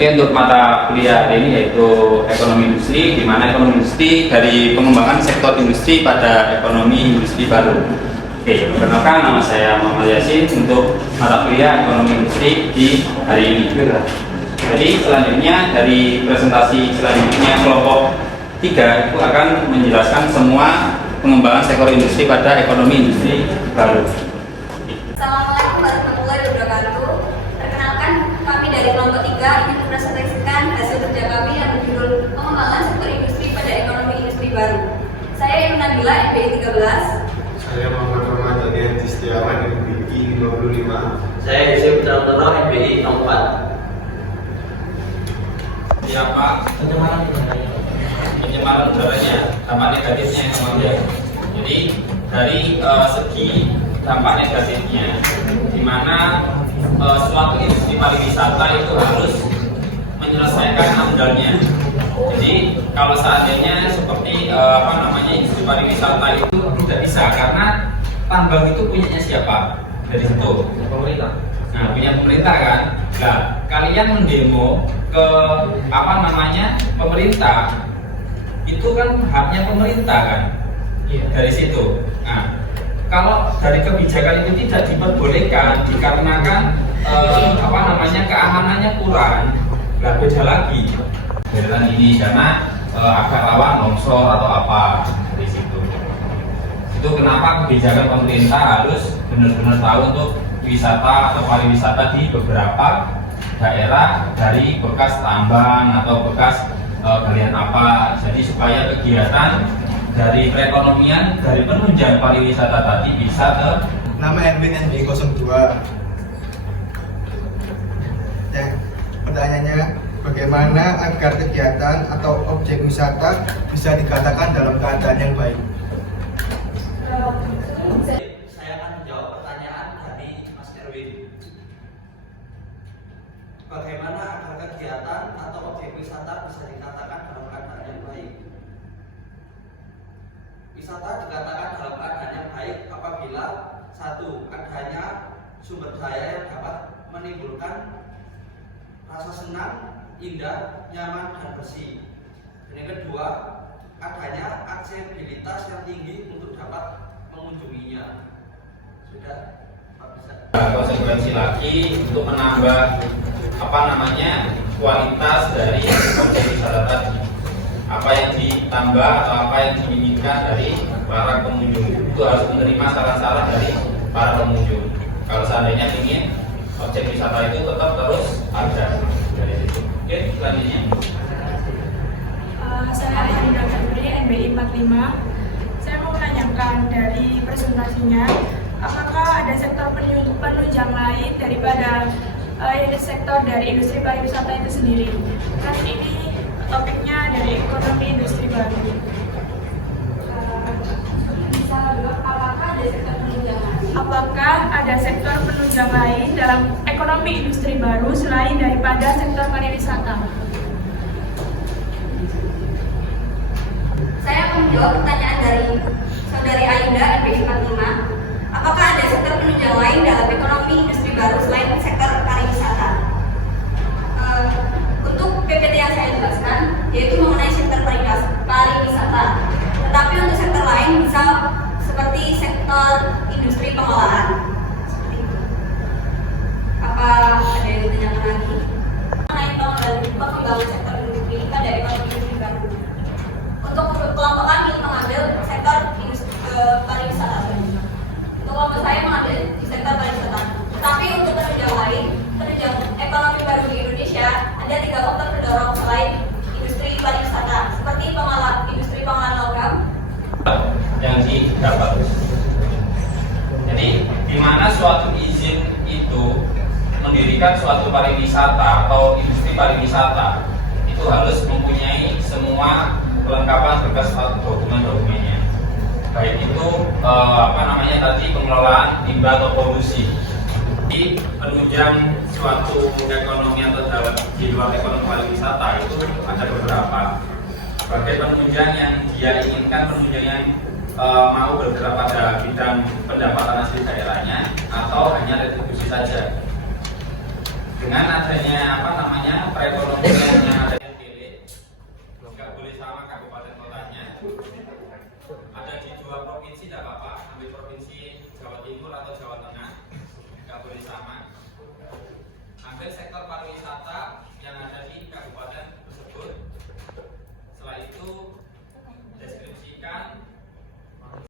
Oke, untuk mata kuliah hari ini yaitu ekonomi industri, di mana ekonomi industri dari pengembangan sektor industri pada ekonomi industri baru. Oke, perkenalkan nama saya Muhammad Yasin untuk mata kuliah ekonomi industri di hari ini. Jadi selanjutnya dari presentasi selanjutnya kelompok 3 itu akan menjelaskan semua pengembangan sektor industri pada ekonomi industri baru. Assalamualaikum warahmatullahi wabarakatuh. Perkenalkan, kami dari kelompok 3 ingin mempresentasikan hasil kerja kami yang berjudul pengembangan sektor industri pada ekonomi industri baru. Saya Ibnu Nabila, MBI 13. Saya Muhammad Rahmat Adian Tistiawan, MBI 55. Saya Yusuf Putra, MBI 64. Siapa? Pencemaran udaranya, dampak negatifnya ya. Jadi dari segi dampak negatifnya, di mana suatu industri pariwisata itu harus menyelesaikan amdalnya. Jadi kalau seandainya seperti industri pariwisata itu tidak bisa karena tambang itu punyanya siapa? Dari situ pemerintah. Nah, punya pemerintah kan. Nah, kalian mendemo ke pemerintah itu kan haknya pemerintah kan. Dari situ. Nah, kalau dari kebijakan itu tidak diperbolehkan dikarenakan keamanannya kurang, nggak beda lagi dengan ini karena agak rawan longsor atau apa dari situ. Itu kenapa kebijakan pemerintah harus benar-benar tahu untuk wisata atau pariwisata di beberapa daerah dari bekas tambang atau bekas galian apa, jadi supaya kegiatan dari perekonomian dari penunjang pariwisata tadi bisa ke Nama Erwin NBI 02. Ya, pertanyaannya, bagaimana agar kegiatan atau objek wisata bisa dikatakan dalam keadaan yang baik? Saya akan menjawab pertanyaan dari Mas Erwin. Bagaimana agar kegiatan atau objek wisata bisa dikatakan dalam keadaan yang baik? Wisata dikatakan dalam keadaan yang baik apabila satu, adanya sumber daya yang dapat menimbulkan rasa senang, indah, nyaman, dan bersih. Dan yang kedua, adanya aksesibilitas yang tinggi untuk dapat mengunjunginya. Sudah, Pak bisa. konsekuensi lagi untuk menambah kualitas dari objek wisata tadi. Apa yang ditambah atau apa yang diinginkan dari para pengunjung itu harus menerima saran-saran dari para pengunjung. Kalau seandainya ingin objek wisata itu tetap terus ada dari situ. Oke, selanjutnya. Saya Ayanda Febri, MBI 45. Saya mau menanyakan dari presentasinya, apakah ada sektor penunjang lain daripada sektor dari industri pariwisata itu sendiri? Kan ini topiknya dari ekonomi industri baru. Apakah ada sektor penunjang lain dalam ekonomi industri baru selain daripada sektor pariwisata? Saya akan menjawab pertanyaan dari saudari Ayunda, MBI 45. Apakah ada sektor penunjang lain dalam ekonomi industri baru selain sektor pariwisata? Untuk PPT yang saya jelaskan, yaitu mengenai sektor pariwisata. Tetapi untuk sektor lain bisa seperti sektor industri pengolahan. Seperti itu. Apa ada yang ditanyakan lagi? Mengenai pengembangan sektor industri pada ekonomi industri baru. Untuk kelompok kami mengambil sektor pariwisata. Untuk kelompok saya mengambil di sektor pariwisata. Tetapi untuk penunjang lain, penunjang ekonomi baru di Indonesia, ada 3 faktor pendorong selain industri pariwisata, seperti industri pengolahan logam Yang didapat. Jadi di mana suatu izin itu mendirikan suatu pariwisata atau industri pariwisata itu harus mempunyai semua kelengkapan berkas dokumen-dokumennya. Baik itu pengelolaan limbah atau polusi. Di penunjang suatu ekonomi atau di luar ekonomi pariwisata itu ada beberapa. Sebagai penunjang yang dia inginkan penunjang yang mau bergerak pada bidang pendapatan asli daerahnya atau hanya retribusi saja. dengan adanya perekonomian yang ada yang pilih, nggak boleh sama kabupaten kotanya. Ada di 2 provinsi tidak apa-apa, ambil provinsi Jawa Timur atau Jawa Tengah, nggak boleh sama.